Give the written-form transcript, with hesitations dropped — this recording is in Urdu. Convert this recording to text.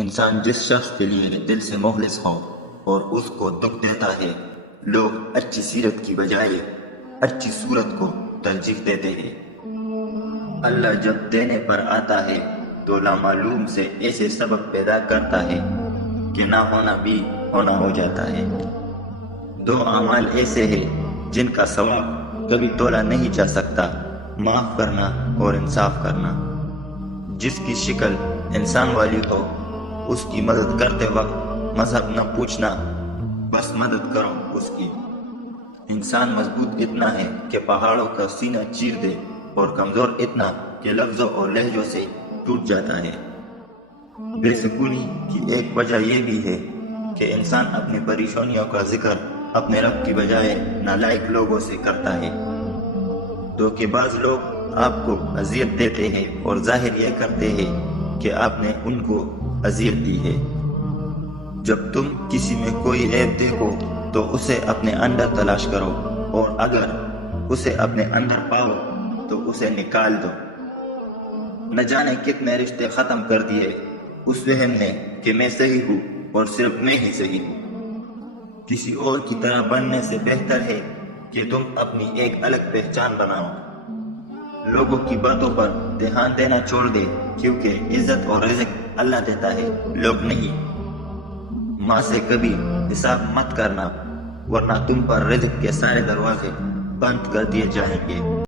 انسان جس شخص کے لیے دل سے مخلص ہو اور اس کو دکھ دیتا ہے، لوگ اچھی سیرت کی بجائے اچھی صورت کو ترجیح دیتے ہیں۔ اللہ جب دینے پر آتا ہے تو لامعلوم سے ایسے سبب پیدا کرتا ہے کہ نہ ہونا بھی ہونا ہو جاتا ہے۔ دو اعمال ایسے ہیں جن کا ثواب کبھی تولا نہیں جا سکتا، معاف کرنا اور انصاف کرنا۔ جس کی شکل انسان والی ہو، اس کی مدد کرتے وقت مذہب نہ پوچھنا، بس مدد کرو اس کی۔ انسان مضبوط اتنا ہے کہ پہاڑوں کا سینہ چیر دے اور کمزور اتنا کہ لفظوں اور لہجوں سے ٹوٹ جاتا ہے۔ بے سکونی کی ایک وجہ یہ بھی ہے کہ انسان اپنی پریشانیوں کا ذکر اپنے رب کی بجائے نالائق لوگوں سے کرتا ہے۔ تو کہ بعض لوگ آپ کو اذیت دیتے ہیں اور ظاہر یہ کرتے ہیں کہ آپ نے ان کو اذیت دی ہے۔ جب تم کسی میں کوئی عیب دیکھو تو اسے اپنے اندر تلاش کرو، اور اگر اسے اپنے اندر پاؤ تو اسے نکال دو۔ نہ جانے کتنے رشتے ختم کر دیے اس وہم نے کہ میں صحیح ہوں اور صرف میں ہی صحیح ہوں۔ کسی اور کی طرح بننے سے بہتر ہے کہ تم اپنی ایک الگ پہچان بناؤ۔ لوگوں کی باتوں پر دھیان دینا چھوڑ دے، کیونکہ عزت اور رزق اللہ دیتا ہے، لوگ نہیں۔ ماں سے کبھی حساب مت کرنا، ورنہ تم پر رزق کے سارے دروازے بند کر دیے جائیں گے۔